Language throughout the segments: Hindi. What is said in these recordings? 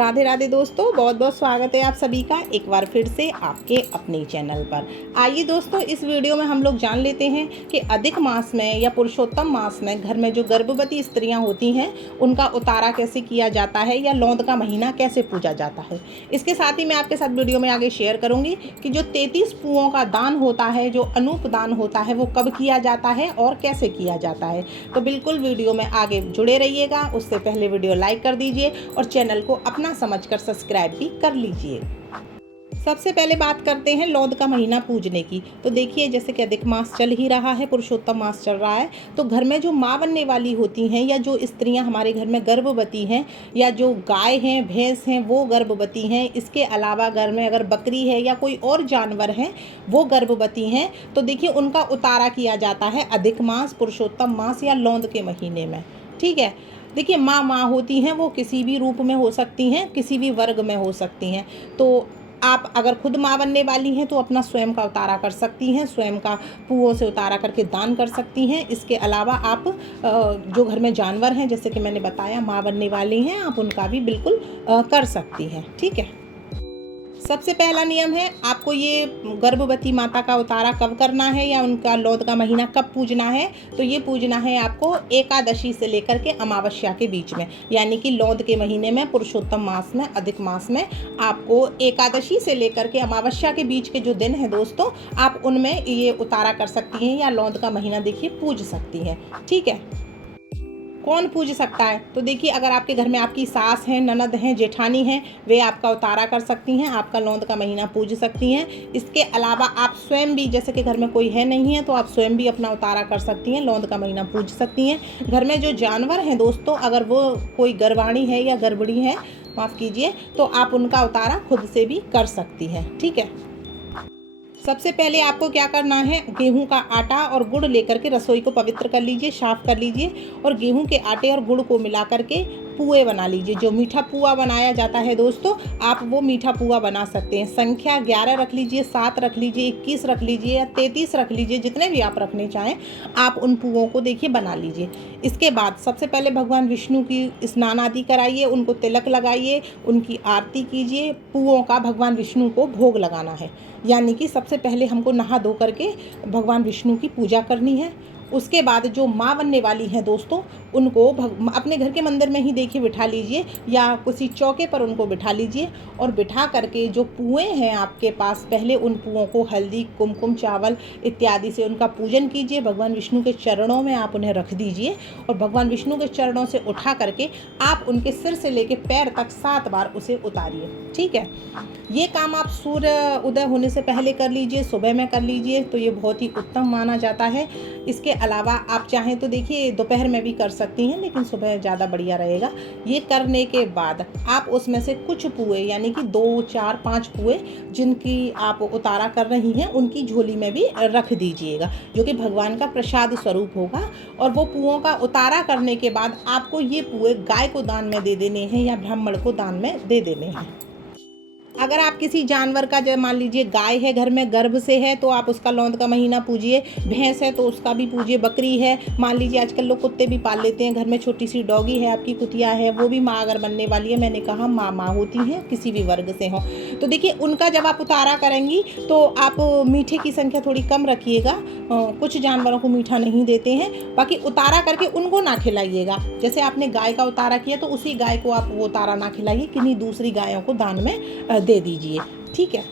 राधे राधे दोस्तों, बहुत बहुत स्वागत है आप सभी का एक बार फिर से आपके अपने चैनल पर। आइए दोस्तों, इस वीडियो में हम लोग जान लेते हैं कि अधिक मास में या पुरुषोत्तम मास में घर में जो गर्भवती स्त्रियां होती हैं उनका उतारा कैसे किया जाता है या लौंद का महीना कैसे पूजा जाता है। इसके साथ ही मैं आपके साथ वीडियो में आगे शेयर करूँगी कि जो 33 पुओं का दान होता है, जो अनूप दान होता है, वो कब किया जाता है और कैसे किया जाता है। तो बिल्कुल वीडियो में आगे जुड़े रहिएगा। उससे पहले वीडियो लाइक कर दीजिए और चैनल को अपना समझकर सब्सक्राइब भी कर लीजिए। सबसे पहले बात करते हैं लौंद का महीना पूजने की। तो देखिए, जैसे कि अधिक मास चल ही रहा है, पुरुषोत्तम मास चल रहा है, तो घर में जो माँ बनने वाली होती हैं या जो स्त्रियां हमारे घर में गर्भवती हैं या जो गाय हैं, भैंस हैं, वो गर्भवती हैं। इसके अलावा घर में अगर बकरी है या कोई और जानवर हैं वो गर्भवती हैं, तो देखिए उनका उतारा किया जाता है अधिक मास, पुरुषोत्तम मास या लौंद के महीने में। ठीक है। देखिए, माँ होती हैं, वो किसी भी रूप में हो सकती हैं, किसी भी वर्ग में हो सकती हैं। तो आप अगर खुद माँ बनने वाली हैं तो अपना स्वयं का उतारा कर सकती हैं, स्वयं का पुओं से उतारा करके दान कर सकती हैं। इसके अलावा आप जो घर में जानवर हैं, जैसे कि मैंने बताया माँ बनने वाली हैं, आप उनका भी बिल्कुल कर सकती हैं। ठीक है। सबसे पहला नियम है, आपको ये गर्भवती माता का उतारा कब करना है या उनका लौंद का महीना कब पूजना है। तो ये पूजना है आपको एकादशी से लेकर के अमावस्या के बीच में, यानी कि लौंद के महीने में, पुरुषोत्तम मास में, अधिक मास में आपको एकादशी से लेकर के अमावस्या के बीच के जो दिन हैं दोस्तों, आप उनमें ये उतारा कर सकती हैं या लौंद का महीना देखिए पूज सकती हैं। ठीक है। कौन पूज सकता है? तो देखिए, अगर आपके घर में आपकी सास हैं, ननद हैं, जेठानी हैं, वे आपका उतारा कर सकती हैं, आपका लौंद का महीना पूज सकती हैं। इसके अलावा आप स्वयं भी, जैसे कि घर में कोई है नहीं है तो आप स्वयं भी अपना उतारा कर सकती हैं, लौंद का महीना पूज सकती हैं। घर में जो जानवर हैं दोस्तों, अगर वो कोई गर्भाणी है या गर्भणी है, माफ़ कीजिए, तो आप उनका उतारा खुद से भी कर सकती हैं। ठीक है। सबसे पहले आपको क्या करना है, गेहूं का आटा और गुड़ लेकर के रसोई को पवित्र कर लीजिए, साफ कर लीजिए और गेहूं के आटे और गुड़ को मिला करके पुए बना लीजिए। जो मीठा पुआ बनाया जाता है दोस्तों, आप वो मीठा पुआ बना सकते हैं। संख्या 11 रख लीजिए, 7 रख लीजिए, 21 रख लीजिए या 33 रख लीजिए, जितने भी आप रखने चाहें आप उन पुओं को देखिए बना लीजिए। इसके बाद सबसे पहले भगवान विष्णु की स्नान आदि कराइए, उनको तिलक लगाइए, उनकी आरती कीजिए। पुओं का भगवान विष्णु को भोग लगाना है, यानी कि सबसे पहले हमको नहा धो करके भगवान विष्णु की पूजा करनी है। उसके बाद जो माँ बनने वाली हैं दोस्तों, उनको अपने घर के मंदिर में ही देखिए बिठा लीजिए या किसी चौके पर उनको बिठा लीजिए और बिठा करके जो पुए हैं आपके पास, पहले उन पुओं को हल्दी, कुमकुम, चावल इत्यादि से उनका पूजन कीजिए। भगवान विष्णु के चरणों में आप उन्हें रख दीजिए और भगवान विष्णु के चरणों से उठा करके आप उनके सिर से लेकर पैर तक 7 बार उसे उतारिए। ठीक है। ये काम आप सूर्य उदय होने से पहले कर लीजिए, सुबह में कर लीजिए, तो ये बहुत ही उत्तम माना जाता है। इसके अलावा आप चाहें तो देखिए दोपहर में भी कर सकती हैं, लेकिन सुबह ज़्यादा बढ़िया रहेगा। ये करने के बाद आप उसमें से कुछ पुए, यानी कि 2, 4, 5 पुए जिनकी आप उतारा कर रही हैं, उनकी झोली में भी रख दीजिएगा, जो कि भगवान का प्रसाद स्वरूप होगा। और वो पुओं का उतारा करने के बाद आपको ये पुए गाय को दान में दे देने हैं या ब्राह्मण को दान में दे देने हैं। अगर आप किसी जानवर का, जब मान लीजिए गाय है घर में, गर्भ से है, तो आप उसका लौंद का महीना पूजिए। भैंस है तो उसका भी पूजिए। बकरी है, मान लीजिए आजकल लोग कुत्ते भी पाल लेते हैं घर में, छोटी सी डॉगी है आपकी, कुतिया है, वो भी माँ अगर बनने वाली है, मैंने कहा माँ होती हैं, किसी भी वर्ग से हो, तो देखिए उनका जब आप उतारा करेंगी तो आप मीठे की संख्या थोड़ी कम रखिएगा। कुछ जानवरों को मीठा नहीं देते हैं, बाकी उतारा करके उनको ना खिलाइएगा। जैसे आपने गाय का उतारा किया तो उसी गाय को आप वो उतारा ना खिलाइए, किन्हीं दूसरी गायों को दान में दे दीजिए। ठीक है।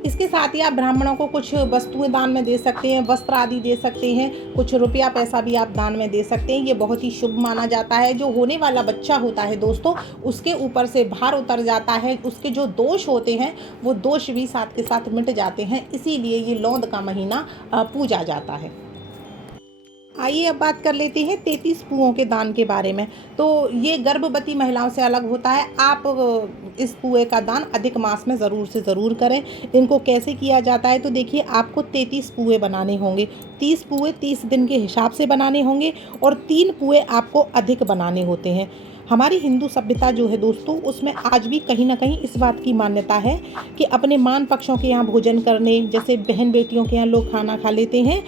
इसके साथ ही आप ब्राह्मणों को कुछ वस्तुएं दान में दे सकते हैं, वस्त्र आदि दे सकते हैं, कुछ रुपया पैसा भी आप दान में दे सकते हैं। ये बहुत ही शुभ माना जाता है। जो होने वाला बच्चा होता है दोस्तों, उसके ऊपर से भार उतर जाता है, उसके जो दोष होते हैं वो दोष भी साथ के साथ मिट जाते हैं। इसीलिए ये लौंद का महीना पूजा जाता है। आइए अब बात कर लेते हैं 33 पुओं के दान के बारे में। तो ये गर्भवती महिलाओं से अलग होता है। आप इस पुए का दान अधिक मास में ज़रूर से ज़रूर करें। इनको कैसे किया जाता है? तो देखिए, आपको 33 पुए बनाने होंगे। 30 पुए 30 दिन के हिसाब से बनाने होंगे और 3 पुए आपको अधिक बनाने होते हैं। हमारी हिंदू सभ्यता जो है दोस्तों, उसमें आज भी कहीं ना कहीं इस बात की मान्यता है कि अपने मान पक्षों के यहाँ भोजन करने, जैसे बहन बेटियों के यहाँ लोग खाना खा लेते हैं।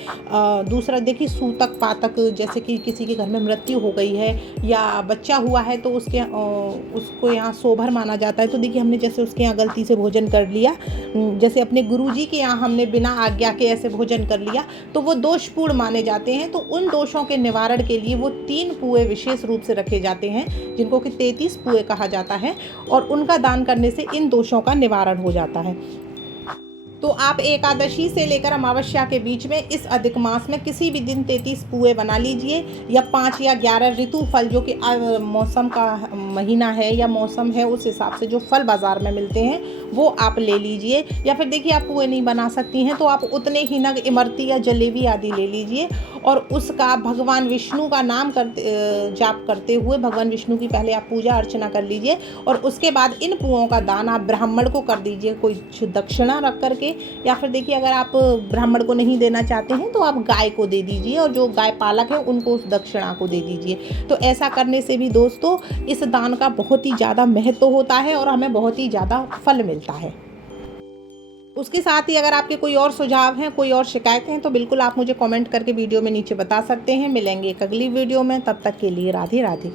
दूसरा देखिए, सूतक पातक, जैसे कि किसी के घर में मृत्यु हो गई है या बच्चा हुआ है तो उसको यहाँ सोभर माना जाता है। तो देखिए, हमने जैसे उसके यहाँ गलती से भोजन कर लिया, जैसे अपने गुरुजी के यहाँ हमने बिना आज्ञा के ऐसे भोजन कर लिया, तो वो दोषपूर्ण माने जाते हैं। तो उन दोषों के निवारण के लिए वो 3 पुए विशेष रूप से रखे जाते हैं, जिनको कि 33 पुए कहा जाता है, और उनका दान करने से इन दोषों का निवारण हो जाता है। तो आप एकादशी से लेकर अमावस्या के बीच में इस अधिक मास में किसी भी दिन 33 पुए बना लीजिए, या 5 या 11 ऋतु फल, जो कि मौसम का महीना है या मौसम है उस हिसाब से जो फल बाज़ार में मिलते हैं वो आप ले लीजिए। या फिर देखिए, आप पुए नहीं बना सकती हैं तो आप उतने ही नग इमरती या जलेबी आदि ले लीजिए, और उसका भगवान विष्णु का नाम जाप करते हुए भगवान विष्णु की पहले आप पूजा अर्चना कर लीजिए, और उसके बाद इन पुओं का दान आप ब्राह्मण को कर दीजिए, कोई दक्षिणा रख करके। या फिर देखिए, अगर आप ब्राह्मण को नहीं देना चाहते हैं तो आप गाय को दे दीजिए, और जो गाय पालक है उनको उस दक्षिणा को दे दीजिए। तो ऐसा करने से भी दोस्तों इस दान का बहुत ही ज़्यादा महत्व होता है और हमें बहुत ही ज़्यादा फल मिलता है। उसके साथ ही अगर आपके कोई और सुझाव हैं, कोई और शिकायतें हैं, तो बिल्कुल आप मुझे कमेंट करके वीडियो में नीचे बता सकते हैं। मिलेंगे एक अगली वीडियो में, तब तक के लिए राधे राधे।